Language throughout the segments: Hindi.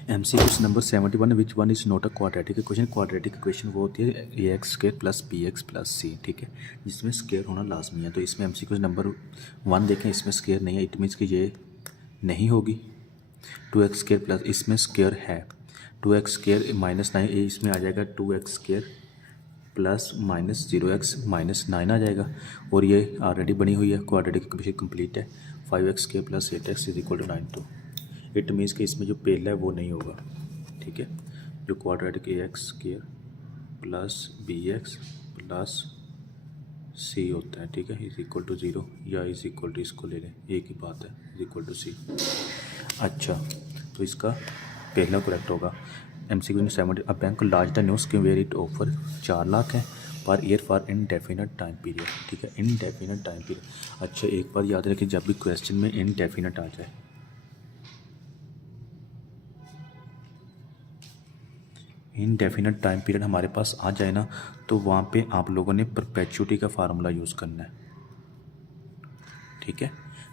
MC question number 71 which one is not a quadratic equation. Quadratic equation वो होती है ax² plus bx plus c, ठीक है, जिसमें स्क्वायर होना लाजमी है। तो इसमें MC क्वेश्चन नंबर 1 देखें, इसमें स्क्वायर नहीं है, इट मीन्स कि ये नहीं होगी। 2x² प्लस, इसमें स्क्वायर है, 2x² माइनस 9, इसमें आ जाएगा 2x² plus minus 0x minus 9 आ जाएगा। और ये ऑलरेडी बनी हुई है, क्वाड्रेटिक इक्वेशन कंप्लीट है। 5x² plus 8x is equal to 9। तो इट मीन्स कि इसमें जो पहला है वो नहीं होगा, ठीक है। जो quadratic ax² plus bx plus c होता है, ठीक है, इज इक्वल टू 0 या इज इक्वल टू, इसको ले लें, एक ही बात है, इज इक्वल टू c। अच्छा, तो इसका पहला करेक्ट होगा। MCQ 70 a bank large the new scheme where it offer 4 lakh है per year for indefinite time period, ठीक है, इनडेफिनेट टाइम पीरियड। अच्छा, एक बात याद रखें, जब भी क्वेश्चन में इनडेफिनेट आ जाए, इनडेफिनेट टाइम पीरियड हमारे पास आ जाए ना, तो वहाँ पे आप लोगों ने परपेचुटी का फार्मूला यूज़ करना है, ठीक है।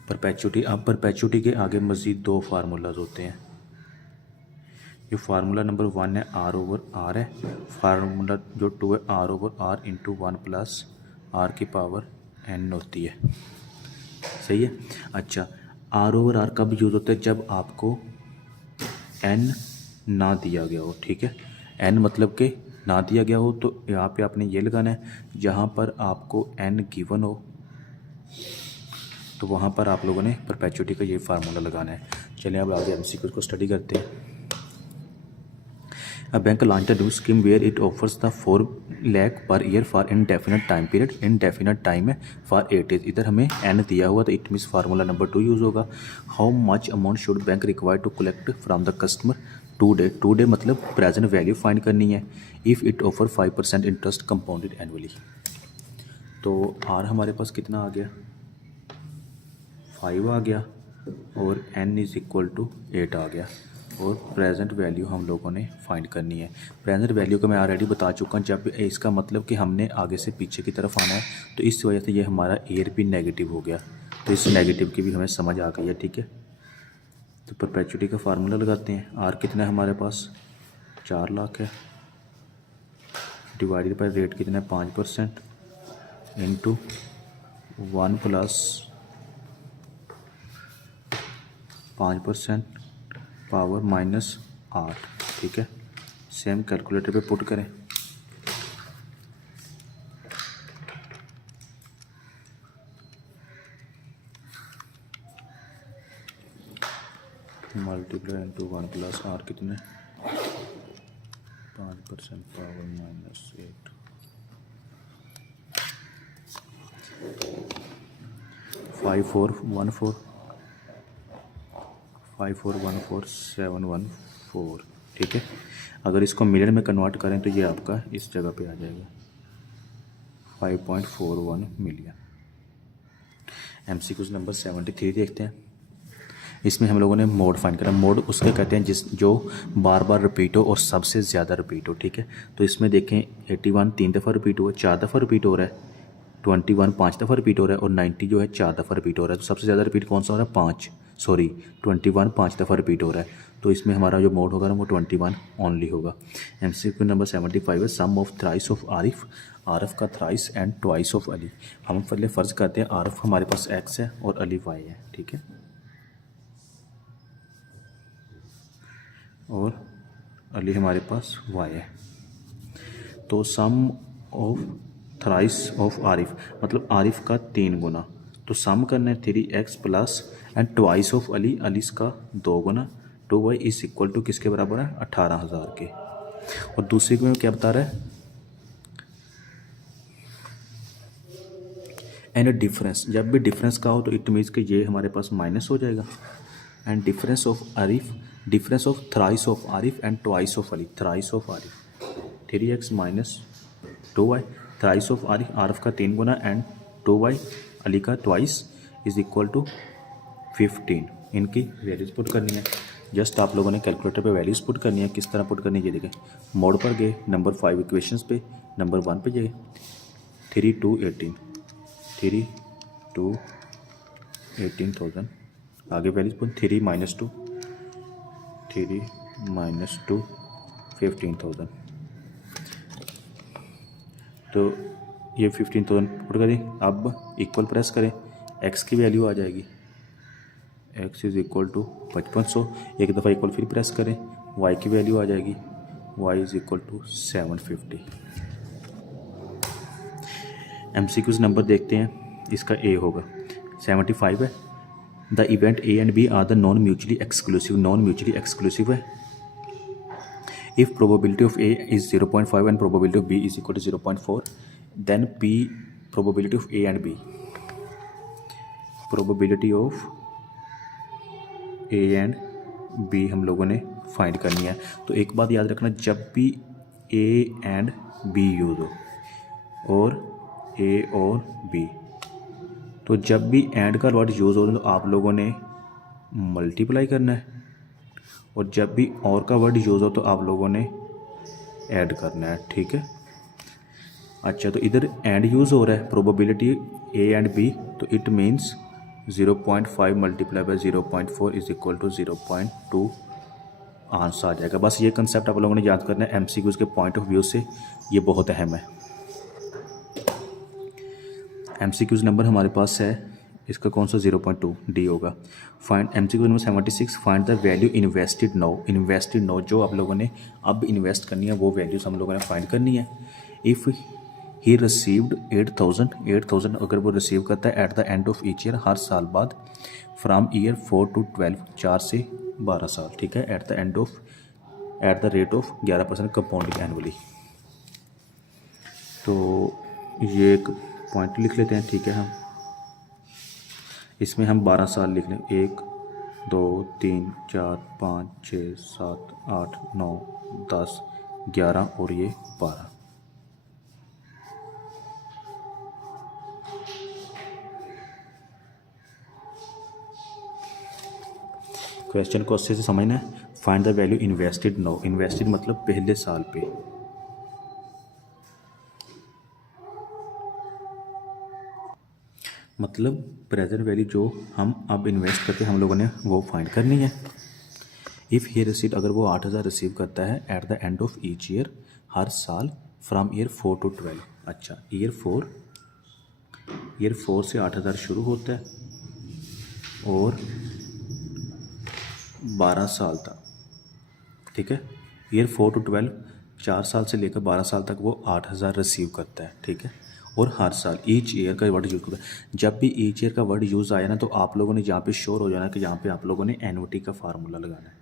परपेचुटी, अब परपेचुटी के आगे मज़ीद 2 फार्मूलाज होते हैं। जो फार्मूला नंबर 1 है R/R है, फार्मूला जो 2 है R/R इंटू 1 प्लस R की पावर n होती है, सही है। अच्छा, R/R कब यूज़ होता है? जब आपको n ना दिया गया हो, ठीक है, n मतलब कि ना दिया गया हो, तो यहाँ पे आपने ये लगाना है। जहाँ पर आपको n गिवन हो तो वहाँ पर आप लोगों ने परपेचुटी का ये फार्मूला लगाना है। चलिए अब आगे MCQ को स्टडी करते हैं। A bank launched a new scheme where it offers the 4 lakh per year for indefinite time period। indefinite time है for 8 days। इधर हमें n दिया हुआ, तो it means formula number 2 use होगा। How much amount should bank require to collect from the customer today मतलब प्रेजेंट वैल्यू फाइंड करनी है। If it offer 5% interest compounded annually. तो R हमारे पास कितना आ गया, 5 आ गया, और n इज़ इक्वल टू 8 आ गया, और प्रेजेंट वैल्यू हम लोगों ने फाइंड करनी है। प्रेजेंट वैल्यू को मैं ऑलरेडी बता चुका हूँ, जब इसका मतलब कि हमने आगे से पीछे की तरफ आना है, तो इस वजह से ये हमारा एयर भी नेगेटिव हो गया, तो इस नेगेटिव की भी हमें समझ आ गई है, ठीक है। तो परपेचुटी का फार्मूला लगाते हैं। आर कितना है हमारे पास, 4 लाख है, डिवाइडेड बाई रेट कितना है 5% इंटू 1 प्लस 5% पावर माइनस 8, ठीक है। सेम कैलकुलेटर पे पुट करें, मल्टीप्लाई इंटू 1 प्लस आर कितने 5% पावर माइनस 8, 5414 714, ठीक है। अगर इसको मिलियन में कन्वर्ट करें तो ये आपका इस जगह पे आ जाएगा 5.41 मिलियन। MCQ नंबर 73 देखते हैं। इसमें हम लोगों ने मोड फाइंड करा। मोड उसके कहते हैं जो बार बार रिपीट हो और सबसे ज़्यादा रिपीट हो, ठीक है। तो इसमें देखें 81 3 दफ़ा रिपीट हुआ, 4 दफ़ा रिपीट हो रहा है, 21 5 दफ़ा रिपीट हो रहा है, और 90 जो है 4 दफ़ा रिपीट हो रहा है। तो सबसे ज़्यादा रिपीट कौन सा हो रहा है, 21 5 दफ़ा रिपीट हो रहा है। तो इसमें हमारा जो मोड होगा ना वो 21 ओनली होगा। MCQ नंबर 75 है sum of thrice of Arif. Arif का thrice and twice of Ali. हम पहले फ़र्ज़ करते हैं आरिफ हमारे पास x है और अली y है, ठीक है, और अली हमारे पास y है। तो सम ऑफ थ्राइस ऑफ आरिफ मतलब आरिफ का 3 गुना, तो सम करना है 3x plus and twice of Ali, Ali का 2 गुना, 2y इज इक्वल टू किसके बराबर है 18,000 के। और दूसरे में क्या बता रहा है, एंड डिफरेंस, जब भी डिफरेंस का हो तो इट मीन्स कि ये हमारे पास माइनस हो जाएगा। And difference of Arif, difference of thrice of Arif and twice of Ali, thrice of Arif 3x minus 2y, thrice of Arif, Arif का 3 गुना एंड 2y अली का ट्वाइस इज इक्वल टू 15। इनकी वैल्यूज पुट करनी है। जस्ट आप लोगों ने कैलकुलेटर पे वैल्यूज पुट करनी है। किस तरह पुट करनी है ये देखें। मोड पर गए, नंबर 5 इक्वेशंस पे, नंबर 1 पे गए, 3 2 18, 3 2 18,000, आगे वैल्यूज पुट 3 माइनस 2 3 -2 15,000। तो ये 15,000 पुट करें। अब इक्वल प्रेस करें, x की वैल्यू आ जाएगी, x इज़ इक्वल टू 5500। एक दफ़ा इक्वल फिर प्रेस करें, y की वैल्यू आ जाएगी, y is equal to 750। MCQs number देखते हैं, इसका A होगा 75 है। The event A and B are the non mutually exclusive, non mutually exclusive है। If probability of A is 0.5 and probability of B is equal to 0.4, then P probability of A and B, probability of A and B हम लोगों ने फाइंड करनी है। तो एक बात याद रखना, जब भी A एंड B यूज़ हो और A और B, तो जब भी एंड का वर्ड यूज़ हो तो आप लोगों ने मल्टीप्लाई करना है, और जब भी और का वर्ड यूज़ हो तो आप लोगों ने ऐड करना है, ठीक है। अच्छा, तो इधर एंड यूज़ हो रहा है, प्रोबेबिलिटी A एंड B, तो it means 0.5 multiply by 0.4 is equal to 0.2 answer आ जाएगा। बस ये कंसेप्ट आप लोगों ने याद करना है, MCQs के पॉइंट ऑफ व्यू से ये बहुत अहम है। MCQs नंबर हमारे पास है, इसका कौन सा 0.2 डी होगा। Find MCQ number 76, find the value invested now. Invested now जो आप लोगों ने अब इन्वेस्ट करनी है वो वैल्यूज हम लोगों ने फाइंड करनी है। इफ़ ही रिसीव्ड 8,000 अगर वो रिसीव करता है at the end of each year, हर साल बाद, फ्राम ईयर 4 to 12, 4 से 12 साल, ठीक है, at the rate of 11% compounding annually. तो ये एक पॉइंट लिख लेते हैं, ठीक है। हम इसमें हम 12 साल लिख लें, 1 2 3 4 5 6 7 8 9 10 11 और ये 12। क्वेश्चन को अच्छे से समझना है। Find the value invested now, invested मतलब पहले साल पे, मतलब प्रेजेंट वैल्यू जो हम अब इन्वेस्ट करके हम लोगों ने वो फाइंड करनी है। इफ़ ही रिसीव, अगर वो 8,000 रिसीव करता है at the end of each year, हर साल, फ्राम ईयर 4 to 12। अच्छा, ईयर 4 से 8,000 शुरू होता है और 12 साल तक, ठीक है। ईयर 4 to 12, 4 साल से लेकर 12 साल तक वो 8,000 रिसीव करता है, ठीक है। और हर साल, ईच ईयर का वर्ड यूज़ करता है। जब भी ईच ईयर का वर्ड यूज़ आया ना, तो आप लोगों ने यहाँ पे श्योर हो जाना कि यहाँ पे आप लोगों ने एनुटी का फार्मूला लगाना है,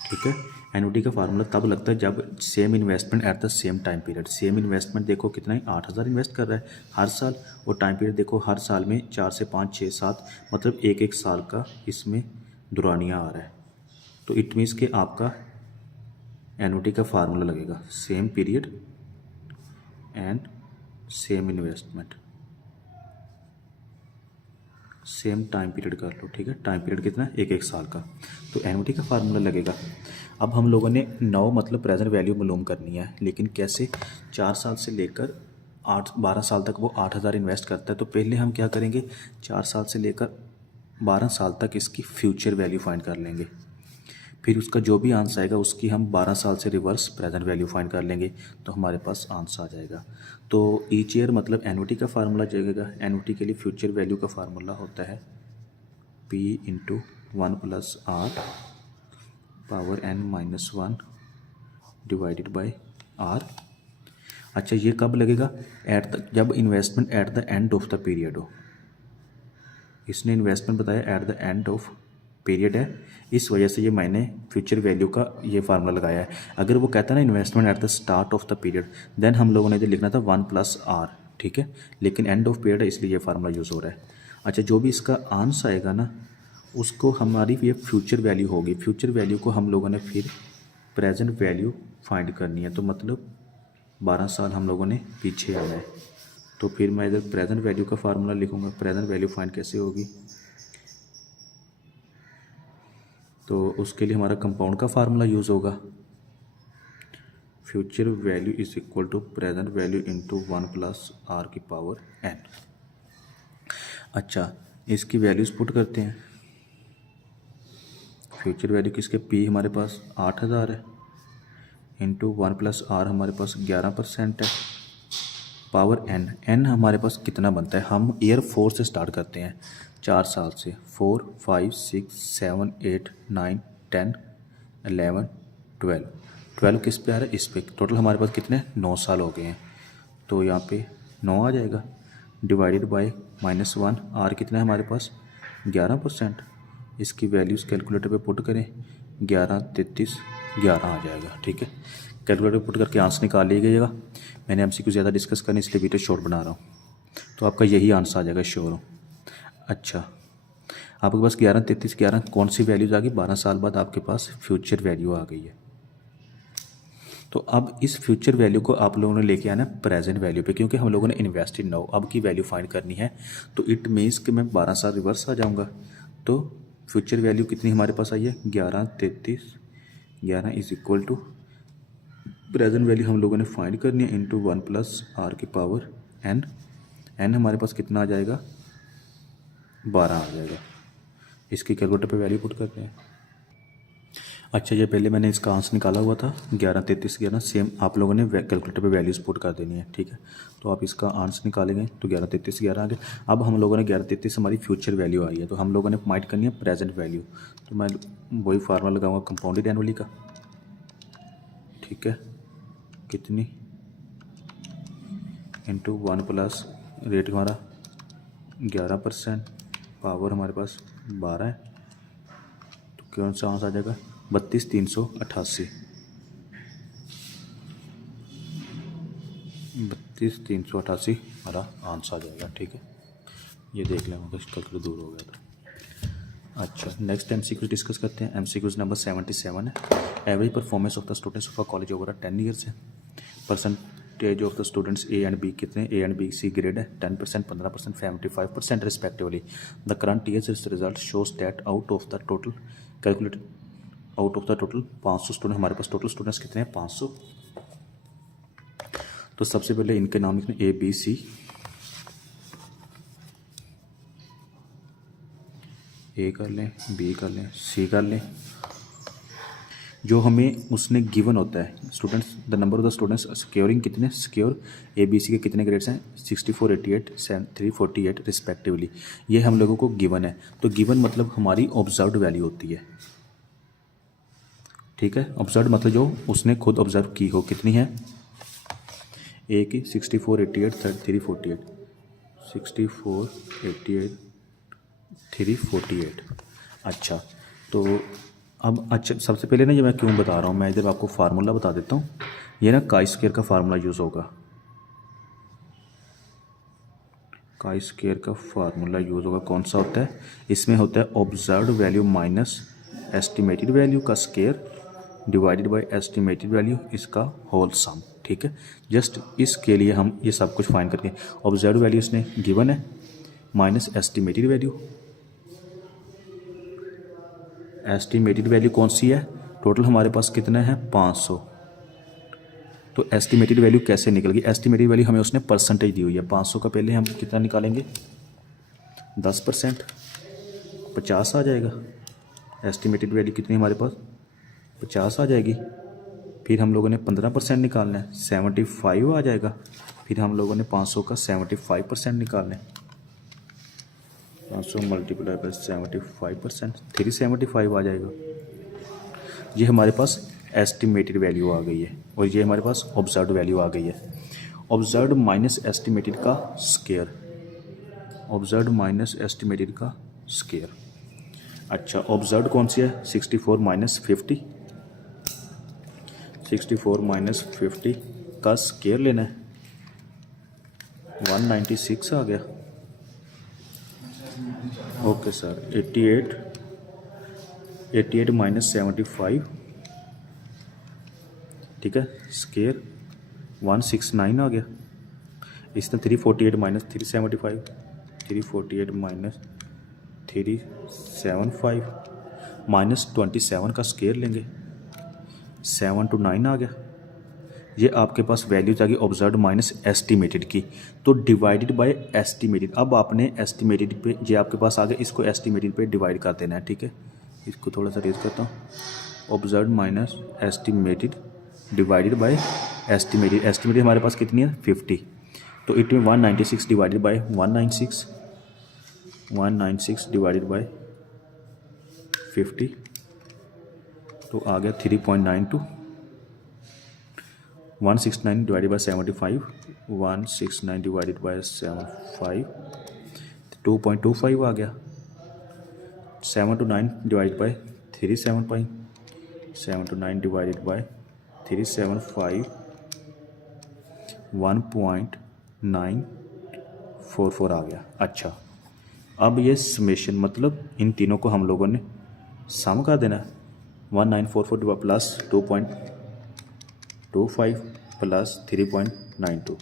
ठीक है। एनुटी का फार्मूला तब लगता है जब same investment at the same time period. Same investment देखो कितना है, 8,000 इन्वेस्ट कर रहा है हर साल, और टाइम पीरियड देखो हर साल में 4 से 5 6 7, मतलब एक साल का इसमें दुरानियाँ आ रहा है। तो इट मीन्स कि आपका एनुटी का फार्मूला लगेगा same period and same investment, same time period कर लो, ठीक है। टाइम पीरियड कितना है, एक साल का, तो एनुटी का फार्मूला लगेगा। अब हम लोगों ने 9 मतलब प्रेजेंट वैल्यू मालूम करनी है, लेकिन कैसे, 4 साल से लेकर 12 साल तक वो 8,000 इन्वेस्ट करता है। तो पहले हम क्या करेंगे, 4 साल से लेकर 12 साल तक इसकी फ्यूचर वैल्यू फाइंड कर लेंगे, फिर उसका जो भी आंसर आएगा उसकी हम 12 साल से रिवर्स प्रेजेंट वैल्यू फाइंड कर लेंगे, तो हमारे पास आंसर आ जाएगा। तो ईच ईयर मतलब एनुटी का फार्मूला जाएगा। एनुटी के लिए फ्यूचर वैल्यू का फार्मूला होता है P × 1 + R power n-1 divided by R। अच्छा, ये कब लगेगा, जब investment at the end of the period हो। इसने इन्वेस्टमेंट बताया eight the end of period है, इस वजह से ये मैंने फ्यूचर वैल्यू का ये फार्मूला लगाया है। अगर वो कहता है ना investment at the start of the period, then हम लोगों ने जो लिखना था 1 + R, ठीक है। लेकिन एंड ऑफ पीरियड है इसलिए ये फार्मूला यूज़ हो रहा है। अच्छा, जो भी इसका आंसर आएगा ना, उसको हमारी ये फ्यूचर वैल्यू होगी। फ्यूचर वैल्यू को हम लोगों ने फिर प्रेजेंट वैल्यू फाइंड करनी है, तो मतलब 12 साल हम लोगों ने पीछे आना है। तो फिर मैं इधर प्रेजेंट वैल्यू का फार्मूला लिखूँगा। प्रेजेंट वैल्यू फाइंड कैसे होगी, तो उसके लिए हमारा कंपाउंड का फार्मूला यूज़ होगा, future value is equal to present value into 1 + R की पावर n। अच्छा, इसकी वैल्यूज़ पुट करते हैं। फ्यूचर वैल्यू किसके, पी हमारे पास 8000 है, इंटू 1 + r हमारे पास 11% है, पावर एन, एन हमारे पास कितना बनता है, हम ईयर 4 से स्टार्ट करते हैं, 4 साल से, 4 5 6 7 8 9 10 11 12, 12 किस पे आ रहा है, इस पे, टोटल हमारे पास कितने 9 साल हो गए हैं, तो यहाँ पे 9 आ जाएगा, डिवाइडेड बाय -1, आर कितना है हमारे पास 11%, इसकी वैल्यूज़ कैलकुलेटर पे पुट करें, 11 33 11 आ जाएगा। ठीक है, कैलकुलेटर पे पुट करके आंसर निकाल लीजिएगा। मैंने एमसीक्यू ज़्यादा डिस्कस करने इसलिए वीडियो शॉर्ट बना रहा हूँ, तो आपका यही आंसर आ जाएगा, श्योर हूँ। अच्छा, आपके पास 11 33 11 कौन सी वैल्यूज़ आ गई, 12 साल बाद आपके पास फ्यूचर वैल्यू आ गई है। तो अब इस फ्यूचर वैल्यू को आप लोगों ने लेके आना प्रेजेंट वैल्यू पे, क्योंकि हम लोगों ने इन्वेस्टेड नाउ अब की वैल्यू फाइंड करनी है, तो इट मीन्स कि मैं 12 साल रिवर्स आ जाऊंगा, तो फ्यूचर वैल्यू कितनी हमारे पास आई है 11 33 11 is equal to present value हम लोगों ने फाइंड करनी है इंटू 1 + r की पावर n, n हमारे पास कितना आ जाएगा 12 आ जाएगा। इसकी कैलकुलेटर पे वैल्यू पुट करते हैं। अच्छा, ये पहले मैंने इसका आंसर निकाला हुआ था 11 33 11, सेम आप लोगों ने कैलकुलेटर पे वैल्यूज़ पुट कर देनी है। ठीक है, तो आप इसका आंसर निकालेंगे तो 11 33 11 आ गए। अब हम लोगों ने 11 33 हमारी फ्यूचर वैल्यू आई है, तो हम लोगों ने फाइंड करनी है प्रेजेंट वैल्यू, तो मैं वही फार्मूला लगाऊंगा कंपाउंडेड एनुअली का। ठीक है, कितनी इंटू 1 + रेट हमारा 11%, पावर हमारे पास 12 है, तो कौन सा आंसर आ जाएगा 32 388, 32 388 हमारा आंसर आ जाएगा। ठीक है, ये देख लें अगर कैलकुलेटर दूर हो गया तो। अच्छा, नेक्स्ट एमसीक्यूज डिस्कस करते हैं। एमसीक्यूज नंबर 77 है। Average performance of the students of a college over 10 years है। Percentage of the students A and B कितने, A and B C grade है 10%, 15%, 75% respectively. The current year's result shows that out of the total calculated out of the total 500 student, हमारे पास टोटल स्टूडेंट्स कितने हैं 500। तो सबसे पहले इनके नाम लिखने ए बी सी, ए कर लें, बी कर लें, सी कर लें। जो हमें उसने गिवन होता है students, the number of the students securing कितने, सिक्योर ए बी सी के कितने ग्रेड्स हैं 64 88 348 रिस्पेक्टिवली, ये हम लोगों को गिवन है। तो गिवन मतलब हमारी ऑब्जर्व्ड वैल्यू होती है। ठीक है, ऑब्जर्व मतलब जो उसने खुद ऑब्जर्व की हो, कितनी है ए की 64 88 348, 64 88 348। अच्छा, तो अब अच्छा सबसे पहले ना ये मैं क्यों बता रहा हूँ, मैं इधर आपको फार्मूला बता देता हूँ। ये ना काई स्क्वायर का फार्मूला यूज़ होगा, काई स्क्वायर का फार्मूला यूज़ होगा। कौन सा होता है, इसमें होता है observed value minus estimated value का square divided by estimated value इसका होल सम। ठीक है, जस्ट इसके लिए हम ये सब कुछ फाइंड करके, ऑब्जर्व्ड वैल्यू इसने गिवन है minus estimated value, estimated value कौन सी है, टोटल हमारे पास कितना है 500। तो एस्टिमेटेड वैल्यू कैसे निकल गई, एस्टिमेटेड वैल्यू हमें उसने परसेंटेज दी हुई है। 500 का पहले हम कितना निकालेंगे 10%, 50 आ जाएगा। एस्टिमेटेड वैल्यू कितनी हमारे पास 50 आ जाएगी। फिर हम लोगों ने 15% निकालना है 75 आ जाएगा। फिर हम लोगों ने 500 का 75% निकालना है, 500 × 75%, 375 आ जाएगा। ये हमारे पास एस्टिमेटेड वैल्यू आ गई है, और ये हमारे पास ऑब्जर्व्ड वैल्यू आ गई है। ऑब्जर्व्ड माइनस एस्टिमेटेड का स्क्वायर, ऑब्जर्व्ड माइनस एस्टिमेटेड का स्क्वायर। अच्छा, ऑब्जर्व्ड कौन सी है 64 - 50, 64 - 50 का स्क्वायर लेना है, 196 आ गया। ओके सर, 88 - 75, ठीक है, स्क्वायर 169 आ गया। इसमें 348 - 375, 348 - 375 -27 का स्क्वायर लेंगे, 7 to 9 आ गया। ये आपके पास वैल्यूज आ गई ऑब्जर्व्ड माइनस एस्टिमेटेड की, तो डिवाइडेड बाय एस्टिमेटेड। अब आपने एस्टिमेटेड पे, ये आपके पास आ गया, इसको एस्टिमेटेड पे डिवाइड कर देना है। ठीक है, इसको थोड़ा सा रेज करता हूँ, observe minus estimated divided by estimated, estimated हमारे पास कितनी है 50, तो इट में 196 डिवाइडेड बाय 196 डिवाइडेड बाय 50, तो आ गया 3.92, 169 डिवाइडेड बाय 75, 169 डिवाइडेड बाय 75, 2.25 आ गया, 7 to 9 divide by 375, 7 to 9 divided by 375, 1.944 आ गया। अच्छा, अब ये समेशन मतलब इन तीनों को हम लोगों ने सम कर देना है, 1944 प्लस 2.25 प्लस 3.92,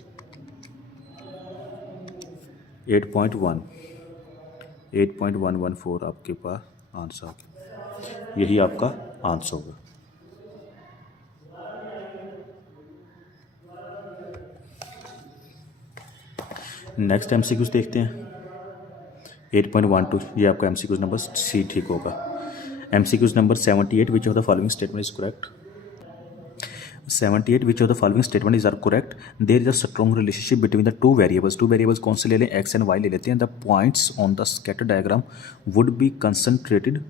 8.114 आपके पास आंसर, यही आपका आंसर होगा। नेक्स्ट एमसीक्यूज देखते हैं। 8.12 ये आपका एमसीक्यूज नंबर सी ठीक होगा। MCQs number 78 which of the following statement is correct. 78 which of the following statement is are correct. There is a strong relationship between the two variables कौन से ले लें, एक्स एंड वाई ले लेते हैं। The points on the scatter diagram would be concentrated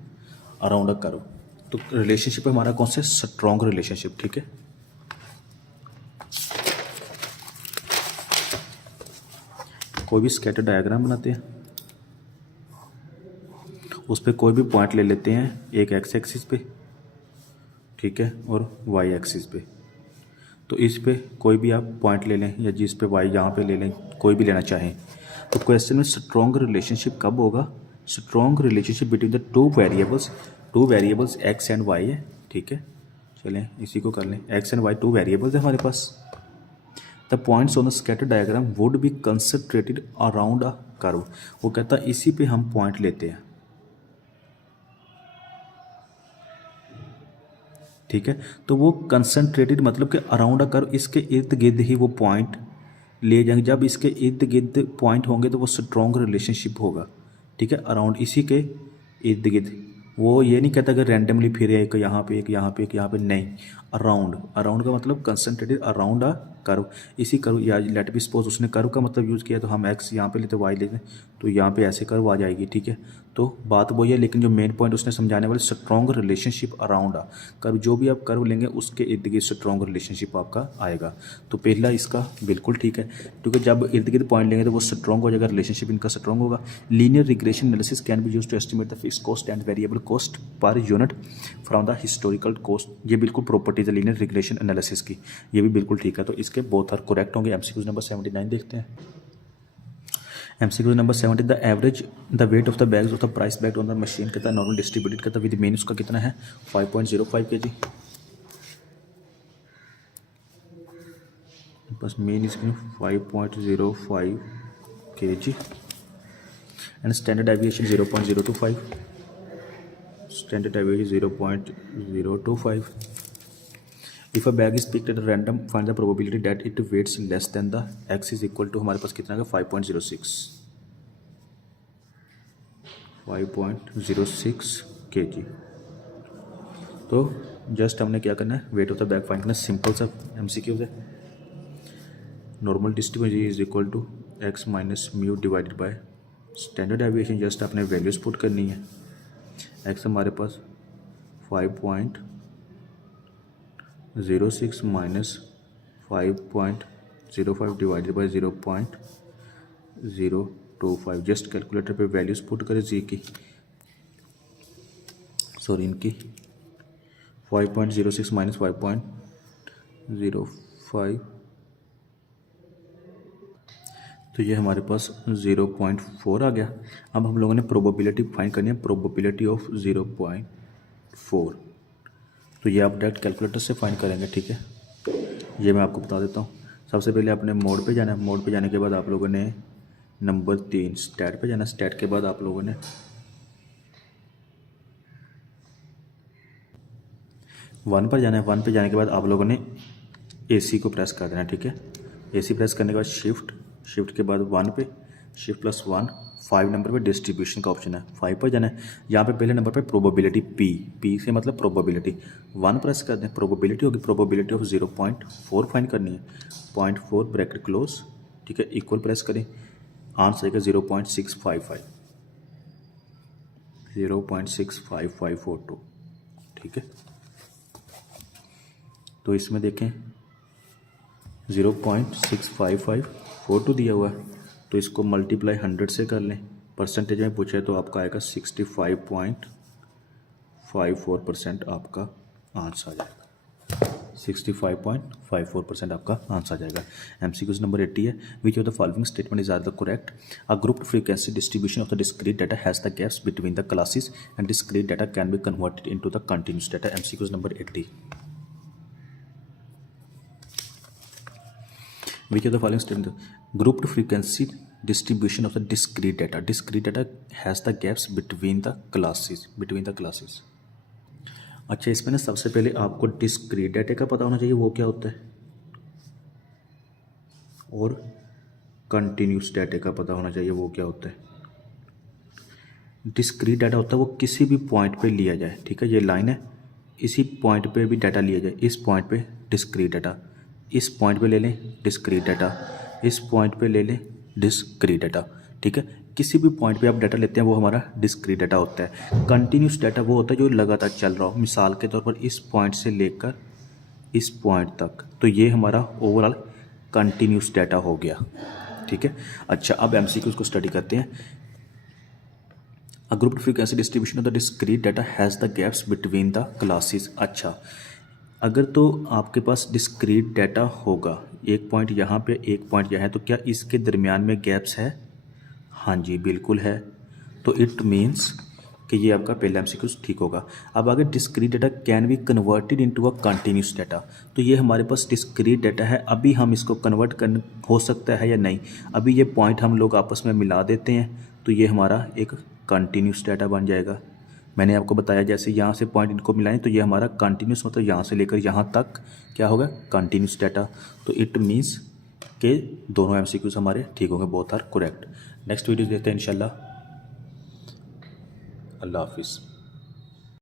around a curve. तो रिलेशनशिप है हमारा कौन से, स्ट्रॉन्ग रिलेशनशिप, ठीक है। कोई भी स्कैटर डायग्राम बनाते हैं, उस पर कोई भी पॉइंट ले लेते हैं, एक एक्स एक्सिस पे, ठीक है, और वाई एक्सिस पे। तो इस पे कोई भी आप पॉइंट ले लें या जिस पे वाई यहाँ पे ले लें, कोई भी लेना चाहें। तो क्वेश्चन में स्ट्रॉन्ग रिलेशनशिप कब होगा, strong relationship between the two variables X and Y है, ठीक है। चलें इसी को कर लें, X and Y two variables है हमारे पास। The points on the scatter diagram would be concentrated around a curve. वो कहता है इसी पे हम पॉइंट लेते हैं, ठीक है। तो वो कंसंट्रेटेड मतलब कि अराउंड अ कर्व, इसके इर्द गिर्द ही वो पॉइंट ले जाएंगे। जब इसके इर्द गिर्द पॉइंट होंगे तो वो स्ट्रॉन्ग रिलेशनशिप होगा, ठीक है। अराउंड इसी के इर्द गिर्द, वो ये नहीं कहता कि रैंडमली फिर एक यहाँ पे एक यहाँ पे एक यहाँ पे, नहीं। अराउंड का मतलब कंसंट्रेटेड अराउंड अ कर्व, इसी कर्व, या लेट बी सपोज उसने कर्व का मतलब यूज़ किया तो हम एक्स यहाँ पे लेते वाई लेते, तो यहाँ पे ऐसे कर्व आ जाएगी, ठीक है। तो बात वही है, लेकिन जो मेन पॉइंट उसने समझाने वाले strong relationship around a curve, जो भी आप कर्व लेंगे उसके इर्द गिर्द स्ट्रॉन्ग रिलेशनशिप आपका आएगा। तो पहला इसका बिल्कुल ठीक है, क्योंकि जब इर्द गिर्द पॉइंट लेंगे तो वो स्ट्रॉन्ग हो जाएगा, रिलेशनशिप इनका स्ट्रॉन्ग होगा। Linear regression analysis can be used to estimate the fixed cost and variable cost per unit from the historical cost. ये बिल्कुल प्रॉपर्टीज है लीनियर रिग्रेशन एनालिसिस की, ये भी बिल्कुल ठीक है। तो इसके बोथ आर करेक्ट होंगे। एमसीक्यूज नंबर 79 देखते हैं। MCQs number 70, the average the wait of the bags of the price bag on the machine कहता है नॉर्मल डिस्ट्रीब्यूटेड कहता है विद मीन उसका कितना है 5.05 kg। बस मीन इसमें 5.05 kg and standard deviation 0.025, standard deviation 0.025। If a bag is picked at random, find the probability that it weighs less than the x is equal to हमारे पास कितना है 5.06 kg। तो जस्ट हमने क्या करना है, weight of the bag find करना, सिंपल सा एमसीक्यूज है। Normal distribution is equal to x minus mu divided by standard deviation, just आपने वैल्यूज पुट करनी है। एक्स हमारे पास 5.06 minus 5.05 divided by 0.025। Just calculator पे वैल्यूज पुट करें जी की, सॉरी इनकी 5.06 माइनस 5.05, तो ये हमारे पास 0.4 आ गया। अब हम लोगों ने प्रोबेबिलिटी फाइंड करनी है, प्रोबेबिलिटी ऑफ 0.4। तो ये आप डायरेक्ट कैलकुलेटर से फाइंड करेंगे, ठीक है। ये मैं आपको बता देता हूँ। सबसे पहले आपने मोड पे जाना है, मोड पे जाने के बाद आप लोगों ने नंबर 3 स्टैट पे जाना। स्टैट के बाद आप लोगों ने 1 पर जाना है। 1 पे जाने के बाद आप लोगों ने AC को प्रेस कर देना, ठीक है। AC प्रेस करने के बाद शिफ्ट के बाद 1 पे, शिफ्ट +1 5 नंबर पे डिस्ट्रीब्यूशन का ऑप्शन है, 5 पर जाना है। यहाँ पे पहले नंबर पे प्रोबेबिलिटी पी से मतलब प्रोबेबिलिटी 1 प्रेस कर दें, प्रोबेबिलिटी होगी, प्रोबेबिलिटी ऑफ 0.4 फाइंड करनी है, 0.4 ब्रैकेट क्लोज, ठीक है, इक्वल प्रेस करें, आंसर आएगा 0.655, 0.65542, ठीक है। तो इसमें देखें 0.65542 दिया हुआ है, तो इसको मल्टीप्लाई 100 से कर लें, परसेंटेज में पूछे तो आपका आएगा 65.54% आपका आंसर आ जाएगा, 65.54% आपका आंसर आ जाएगा। MCQ नंबर 80 है, which of the following statement is are the correct, a group frequency distribution of the discrete data has the gaps between the classes and discrete data can be converted into the continuous data. MCQ number 80, which of the following statement, grouped frequency distribution of the discrete data has the gaps between the classes। अच्छा, इसमें ना सबसे पहले आपको डिस्क्रीट डाटा का पता होना चाहिए वो क्या होता है, और कंटिन्यूस डाटा का पता होना चाहिए वो क्या होता है। डिस्क्रीट डाटा होता है वो किसी भी पॉइंट पे लिया जाए, ठीक है, ये लाइन है, इसी पॉइंट पे भी डाटा लिया जाए, इस पॉइंट पे डिस्क्रीट डाटा, इस पॉइंट पे ले लें डिस्क्रीट डाटा, इस पॉइंट पे ले लें डिस्क्रीट डाटा, ठीक है, किसी भी पॉइंट पे आप डाटा लेते हैं वो हमारा डिस्क्रीट डाटा होता है। कंटिन्यूस डाटा वो होता है जो लगातार चल रहा हो, मिसाल के तौर पर इस पॉइंट से लेकर इस पॉइंट तक, तो ये हमारा ओवरऑल कंटिन्यूस डाटा हो गया, ठीक है। अच्छा, अब MCQ को स्टडी करते हैं। अ group frequency distribution of the discrete data has the gaps between the classes. अच्छा, अगर तो आपके पास डिस्क्रीट डाटा होगा, एक पॉइंट यहाँ पे एक पॉइंट यहाँ है, तो क्या इसके दरमियान में गैप्स है? हाँ जी, बिल्कुल है। तो इट मीन्स कि ये आपका पहला MCQ ठीक होगा। अब आगे discrete data can be converted into a continuous data, तो ये हमारे पास डिस्क्रीट डाटा है, अभी हम इसको कन्वर्ट कर हो सकता है या नहीं, अभी ये पॉइंट हम लोग आपस में मिला देते हैं तो ये हमारा एक कंटिन्यूस डाटा बन जाएगा। मैंने आपको बताया जैसे यहाँ से पॉइंट इनको मिलाएं तो ये हमारा कंटिन्यूस मतलब यहाँ से लेकर यहाँ तक क्या होगा, कंटिन्यूस डाटा। तो इट मीन्स के दोनों MCQs हमारे ठीक होंगे, both are correct. Next video देखते हैं इंशाल्लाह। अल्लाह हाफिज़।